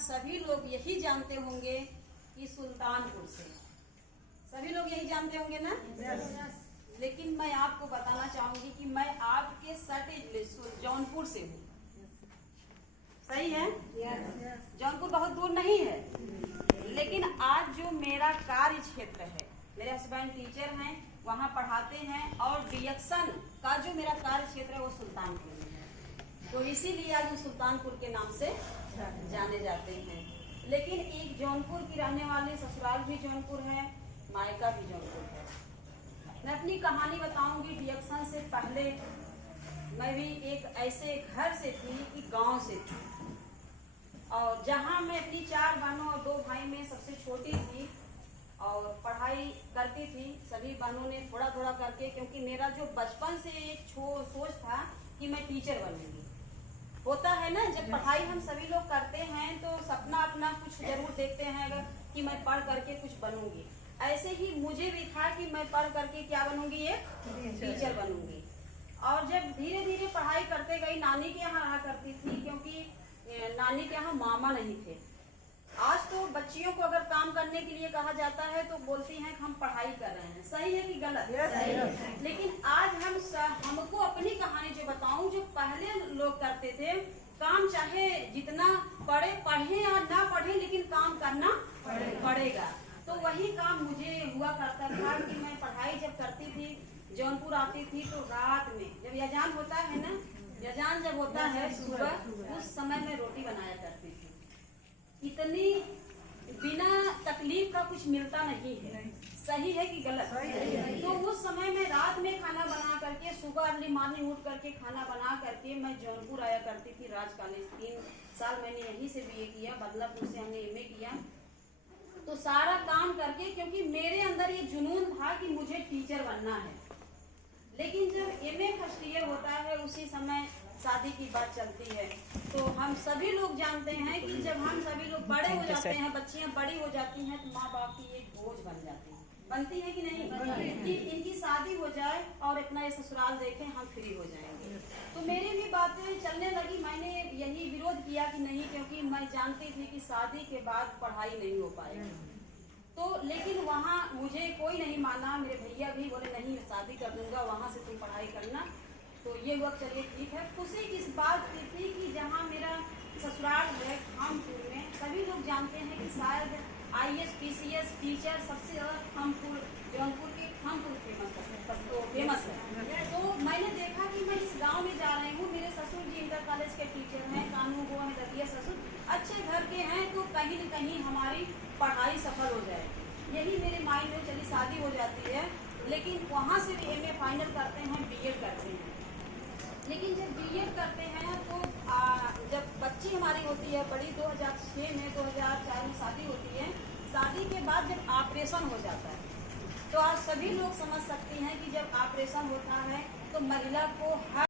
सभी लोग यही जानते होंगे कि सुल्तानपुर से, सभी लोग यही जानते होंगे ना। लेकिन मैं आपको बताना चाहूंगी कि मैं आपके सटे जौनपुर से हूँ। सही है? जौनपुर बहुत दूर नहीं है। लेकिन आज जो मेरा कार्य क्षेत्र है, मेरे हस्बैंड टीचर हैं, वहाँ पढ़ाते हैं, और डिएक्शन का जो मेरा कार्य क्षेत्र है वो सुल्तानपुर में है। तो इसीलिए आज हम सुल्तानपुर के नाम से जाने जाते हैं। लेकिन एक जौनपुर की रहने वाली, ससुराल भी जौनपुर है, मायका भी जौनपुर है। मैं अपनी कहानी बताऊंगी। डिएक्शन से पहले मैं भी एक ऐसे घर से थी कि गांव से थी, और जहां मैं अपनी 4 बहनों और 2 भाई में सबसे छोटी थी और पढ़ाई करती थी। सभी बहनों ने थोड़ा थोड़ा करके, क्योंकि मेरा जो बचपन से एक सोच था कि मैं टीचर बनूंगी। होता है ना, जब पढ़ाई हम सभी लोग करते हैं तो सपना अपना कुछ जरूर देखते हैं अगर कि मैं पढ़ करके कुछ बनूंगी। ऐसे ही मुझे भी था कि मैं पढ़ करके क्या बनूंगी, एक टीचर बनूंगी। और जब धीरे धीरे पढ़ाई करते गई, नानी के यहाँ रहा करती थी, क्योंकि नानी के यहाँ मामा नहीं थे। आज तो बच्चियों को अगर काम करने के लिए कहा जाता है तो बोलती हैं कि हम पढ़ाई कर रहे हैं। सही है कि गलत? सही है। लेकिन आज हमको अपनी कहानी जो बताऊं, जो पहले लोग करते थे काम, चाहे जितना पढ़े या ना पढ़े, लेकिन काम करना पड़ेगा। तो वही काम मुझे हुआ करता था कि मैं पढ़ाई जब करती थी, जौनपुर आती थी, तो रात में जब यजान होता है ना, यजान जब होता है सुबह, उस समय में रोटी बनाया करती थी। इतनी बिना तकलीफ का कुछ मिलता नहीं है। सही है कि गलत? तो उस समय में रात में खाना बना करके, सुबह अर्ली मॉर्निंग उठ करके खाना बना करके मैं जौनपुर आया करती थी। राज कॉलेज 3 साल मैंने यहीं से बीए किया, बदलापुर से हमने एमए किया। तो सारा काम करके, क्योंकि मेरे अंदर ये जुनून था कि मुझे टीचर बनना है। लेकिन जब एमए फर्स्ट ईयर होता है, उसी समय शादी की बात चलती है। तो हम सभी लोग जानते हैं कि जब हम सभी लोग बड़े हो जाते हैं, बच्चियां बड़ी हो जाती हैं, तो माँ बाप की एक बोझ बन जाती है। बनती है कि नहीं? कि इनकी शादी हो जाए और इतना ये ससुराल देखें, हम फ्री हो जाएंगे। तो मेरी भी बातें चलने लगी। मैंने यही विरोध किया कि नहीं, क्योंकि मैं जानती थी कि शादी के बाद पढ़ाई नहीं हो पाएगी। तो लेकिन वहाँ मुझे कोई नहीं माना। मेरे भैया भी बोले नहीं, शादी कर दूंगा, वहाँ से तुम पढ़ाई करना। तो ये हुआ, चलिए ठीक है। खुशी की इस बात की थी कि जहाँ मेरा ससुराल है खामपुर में, सभी लोग जानते हैं कि शायद IAS PCS टीचर सबसे ज़्यादा खामपुर, जौनपुर के खामपुर फेमस है। तो मैंने देखा कि मैं इस गांव में जा रही हूँ, मेरे ससुर जी इंटर कॉलेज के टीचर हैं, कानू वो हैं, दतिया ससुर अच्छे घर के हैं, तो कहीं न कहीं हमारी पढ़ाई सफल हो जाएगी। यही मेरे माइंड में चली। शादी हो जाती है, लेकिन वहाँ से भी MA फाइनल करते हैं, BEd करते हैं। लेकिन जब BEd करते हैं तो जब बच्ची हमारी होती है बड़ी, 2006 में, 2004 में शादी होती है। शादी के बाद जब ऑपरेशन हो जाता है, तो आप सभी लोग समझ सकती हैं कि जब ऑपरेशन होता है तो महिला को हर